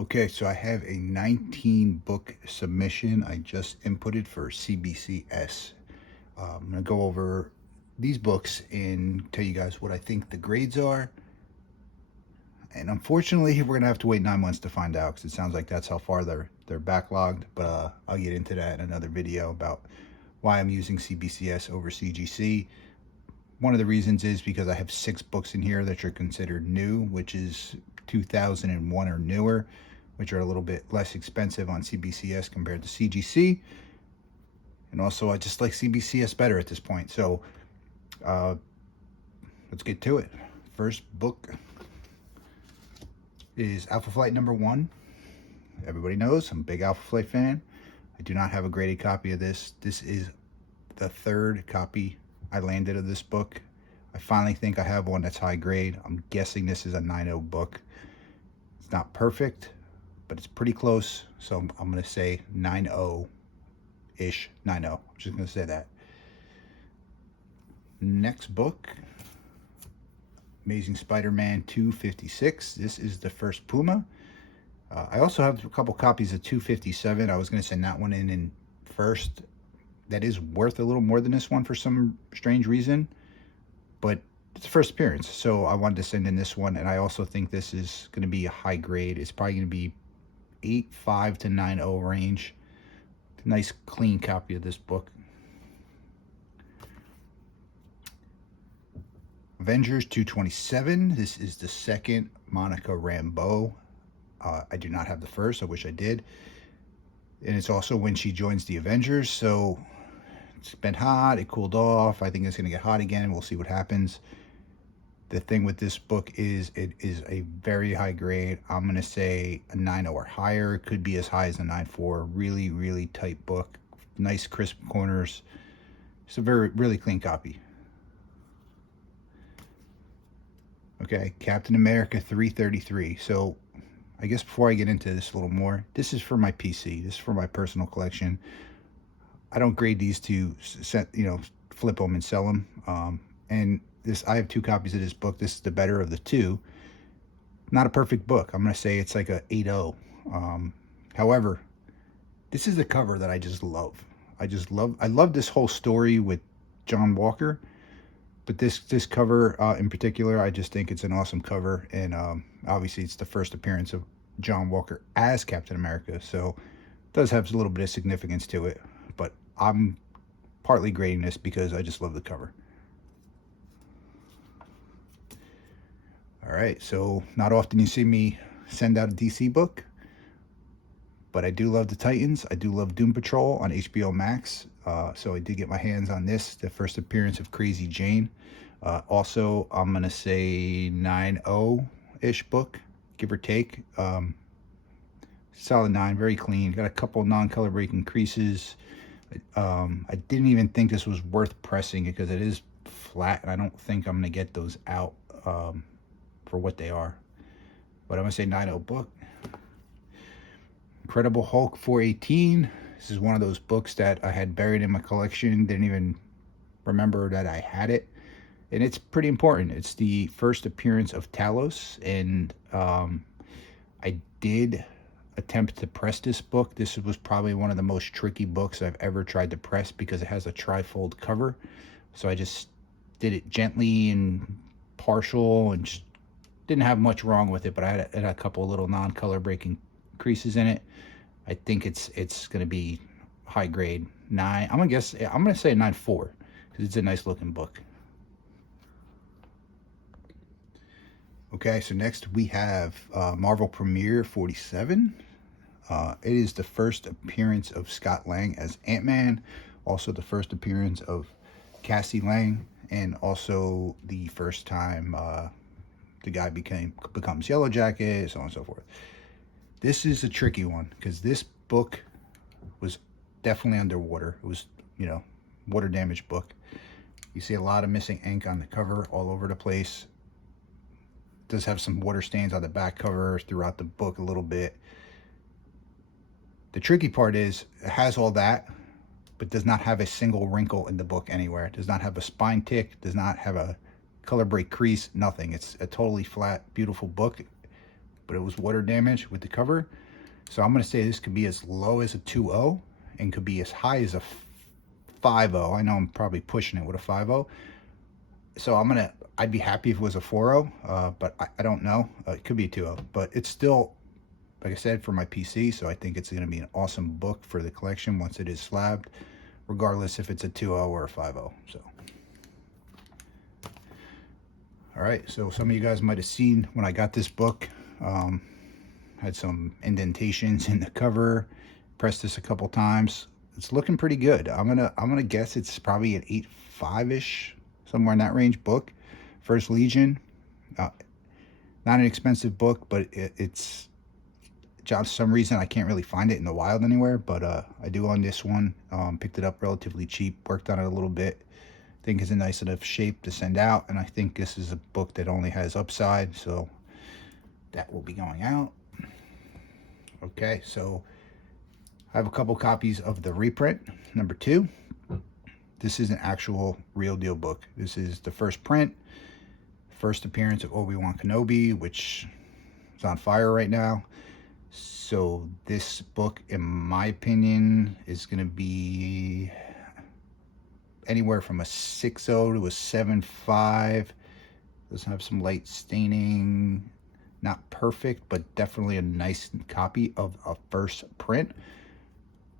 Okay, so I have a 19 book submission I just inputted for CBCS. I'm going to go over these books and tell you guys what I think the grades are. And unfortunately, we're going to have to wait 9 months to find out because it sounds like that's how far they're backlogged. But I'll get into that in another video about why I'm using CBCS over CGC. One of the reasons is because I have 6 books in here that are considered new, which is 2001 or newer, which are a little bit less expensive on CBCS compared to CGC. And also, I just like CBCS better at this point. So let's get to it. First book is Alpha Flight #1. Everybody knows I'm a big Alpha Flight fan. I do not have a graded copy of this. This is the 3rd copy I landed of this book. I finally think I have one that's high grade. I'm guessing this is a 9.0 book. It's not perfect, but it's pretty close. So I'm going to say 9.0-ish, 9.0. I'm just going to say that. Next book, Amazing Spider-Man 256. This is the first Puma. I also have a couple copies of 257. I was going to send that one in first. That is worth a little more than this one for some strange reason, but it's the first appearance, so I wanted to send in this one. And I also think this is going to be a high grade. It's probably going to be 8.5 to 9.0 range. Nice clean copy of this book. Avengers 227. This is the second Monica Rambeau. I do not have the first. I wish I did. And it's also when she joins the Avengers. So it's been hot. It cooled off. I think it's going to get hot again. We'll see what happens. The thing with this book is it is a very high grade. I'm going to say a 9.0 or higher. It could be as high as a 9.4. Really, really tight book. Nice crisp corners. It's a really clean copy. Okay, Captain America 333. So I guess before I get into this a little more, this is for my PC. This is for my personal collection. I don't grade these to flip them and sell them. And I have 2 copies of this book. This is the better of the 2. Not a perfect book. I'm going to say it's like a 8.0. However, this is the cover that I just love. I love this whole story with John Walker. But this cover in particular, I just think it's an awesome cover. And obviously, it's the first appearance of John Walker as Captain America. So it does have a little bit of significance to it. But I'm partly grading this because I just love the cover. All right, so not often you see me send out a DC book. But I do love the Titans. I do love Doom Patrol on HBO Max. So I did get my hands on this, the first appearance of Crazy Jane. Also, I'm going to say 9.0-ish book, give or take. Solid 9, very clean. Got a couple non-color breaking creases. I didn't even think this was worth pressing because it is flat, and I don't think I'm going to get those out for what they are. But I'm going to say 9.0 book. Incredible Hulk 418. This is one of those books that I had buried in my collection. Didn't even remember that I had it. And it's pretty important. It's the first appearance of Talos. And I did attempt to press this book. This was probably one of the most tricky books I've ever tried to press because it has a trifold cover. So I just did it gently and partial and just didn't have much wrong with it. But I had a couple little non-color breaking creases in it. I think it's going to be high grade 9. I'm going to say a 9.4 because it's a nice looking book. Okay, so next we have Marvel Premiere 47. It is the first appearance of Scott Lang as Ant-Man, also the first appearance of Cassie Lang, and also the first time the guy becomes Yellow Jacket, so on and so forth. This is a tricky one because this book was definitely underwater. It was, water damage book. You see a lot of missing ink on the cover all over the place. It does have some water stains on the back cover throughout the book a little bit. The tricky part is it has all that, but does not have a single wrinkle in the book anywhere. It does not have a spine tick, does not have a color break crease, nothing. It's a totally flat, beautiful book. but it was water damage with the cover. So I'm going to say this could be as low as a 2.0 and could be as high as a 5.0. I know I'm probably pushing it with a 5.0. So I'd be happy if it was a 4.0, but I don't know. It could be a 2.0, but it's still, like I said, for my PC. So I think it's going to be an awesome book for the collection once it is slabbed, regardless if it's a 2.0 or a 5.0. So, all right. So some of you guys might have seen when I got this book, had some indentations in the cover. Pressed this a couple times. It's looking pretty good. I'm gonna guess it's probably an 8.5-ish, somewhere in that range book. First Legion. Not an expensive book, but it's for some reason I can't really find it in the wild anywhere, but I do on this one. Picked it up relatively cheap, worked on it a little bit. Think it's a nice enough shape to send out, and I think this is a book that only has upside, so that will be going out. Okay, so I have a couple copies of the reprint, number 2. This is an actual real deal book. This is the first print, first appearance of Obi-Wan Kenobi, which is on fire right now. So this book, in my opinion, is going to be anywhere from a 6.0 to a 7.5. Does have some light staining. Not perfect, but definitely a nice copy of a first print.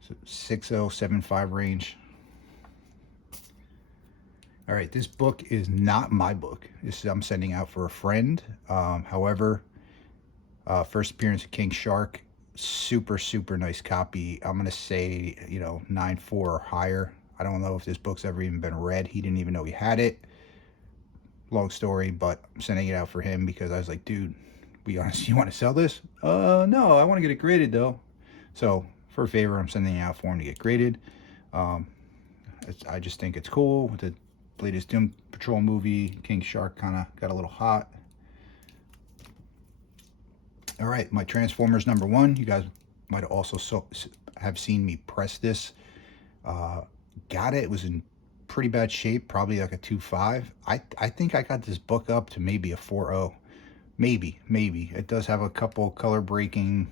So 6.0, 7.5 range. All right, this book is not my book. I'm sending out for a friend. However, first appearance of King Shark, super nice copy. I'm gonna say 9.4 or higher. I don't know if this book's ever even been read. He didn't even know he had it. Long story, but I'm sending it out for him because I was like, dude, be honest, you want to sell this? No, I want to get it graded though. So for a favor, I'm sending it out for him to get graded. I just think it's cool. With the latest Doom Patrol movie, King Shark kind of got a little hot. All right, my Transformers number 1. You guys might also have seen me press this. Got it. It was in pretty bad shape, probably like a 2.5. I think I got this book up to maybe a 4.0. Maybe. It does have a couple color breaking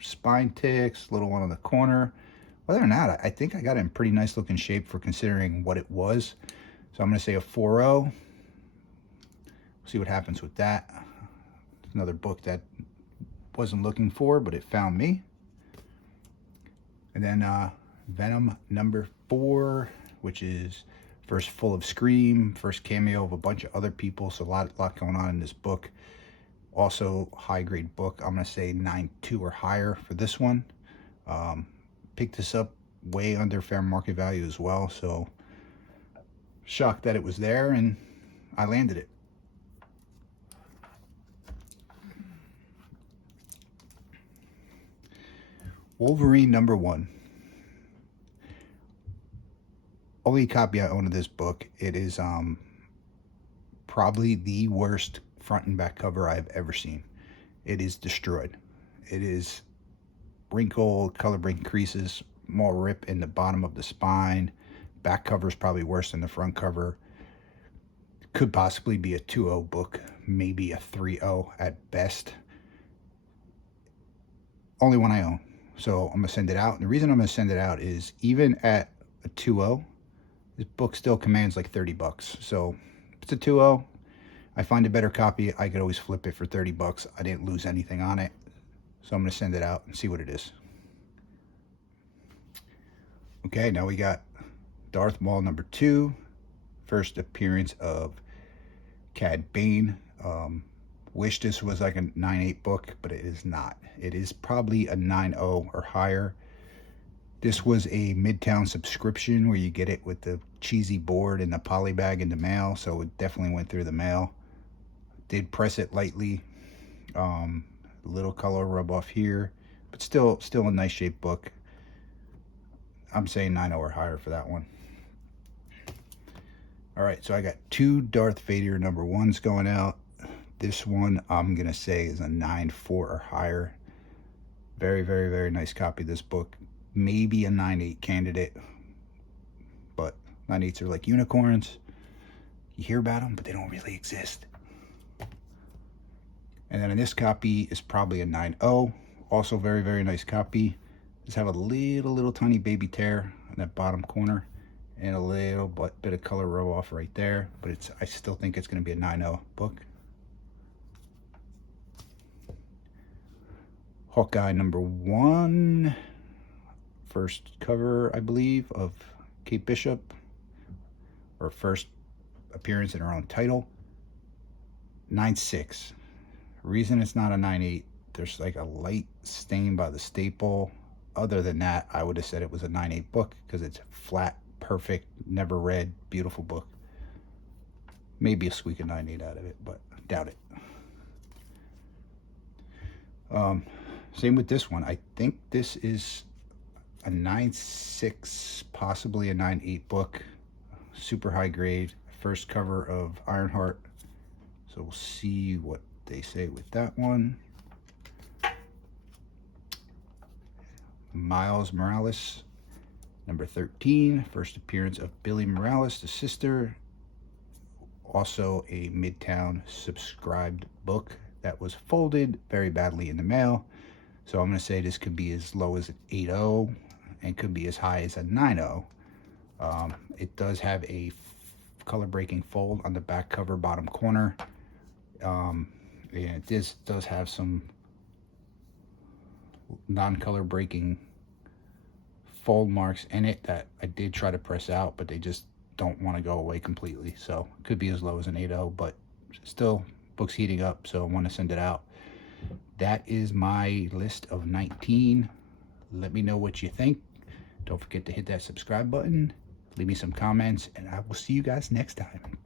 spine ticks, little one on the corner. Other than that, I think I got it in pretty nice looking shape for considering what it was. So I'm going to say a 4.0. See what happens with that. It's another book that wasn't looking for, but it found me. And then Venom number 4, which is first full of Scream, first cameo of a bunch of other people, so a lot going on in this book. Also high grade book. I'm gonna say 9.2 or higher for this one. Picked this up way under fair market value as well, so shocked that it was there, and I landed it. Wolverine number 1. Only copy I own of this book. It is probably the worst front and back cover I've ever seen. It is destroyed. It is wrinkled, color breaking creases, more rip in the bottom of the spine. Back cover is probably worse than the front cover. Could possibly be a 2.0 book, maybe a 3.0 at best. Only one I own. So I'm gonna send it out. And the reason I'm gonna send it out is even at a 2.0, this book still commands like 30 bucks. So if it's a 2.0, I find a better copy, I could always flip it for 30 bucks. I didn't lose anything on it. So I'm going to send it out and see what it is. Okay, now we got Darth Maul number 2. First appearance of Cad Bane. Wish this was like a 9.8 book, but it is not. It is probably a 9.0 or higher. This was a Midtown subscription where you get it with the cheesy board and the poly bag in the mail, so it definitely went through the mail. Did press it lightly. Little color rub off here, but still a nice shaped book. I'm saying 9.0 or higher for that one. All right, so I got 2 Darth Vader number 1s going out. This one I'm gonna say is a 9.4 or higher. Very nice copy of this book. Maybe a 9.8 candidate, but 9.8s are like unicorns. You hear about them, but they don't really exist. And then in this copy is probably a 9.0. Also very, very nice copy. Just have a little tiny baby tear in that bottom corner and a little bit of color row off right there. But I still think it's going to be a 9.0 book. Hawkeye #1. First cover, I believe, of Kate Bishop. Or first appearance in her own title. 9.6. Reason it's not a 9.8, there's like a light stain by the staple. Other than that, I would have said it was a 9.8 book because it's flat, perfect, never read, beautiful book. Maybe a squeak of 9.8 out of it, but doubt it. Same with this one. I think this is a 9.6, possibly a 9.8 book. Super high grade. First cover of Ironheart. So we'll see what they say with that one. Miles Morales, #13. First appearance of Billy Morales, the sister. Also a Midtown subscribed book that was folded very badly in the mail. So I'm going to say this could be as low as an 8.0 and could be as high as a 9.0. It does have a color breaking fold on the back cover bottom corner. And this does have some non-color breaking fold marks in it that I did try to press out, but they just don't want to go away completely. So it could be as low as an 8.0, but still, book's heating up, so I want to send it out. That is my list of 19. Let me know what you think. Don't forget to hit that subscribe button. Leave me some comments, and I will see you guys next time.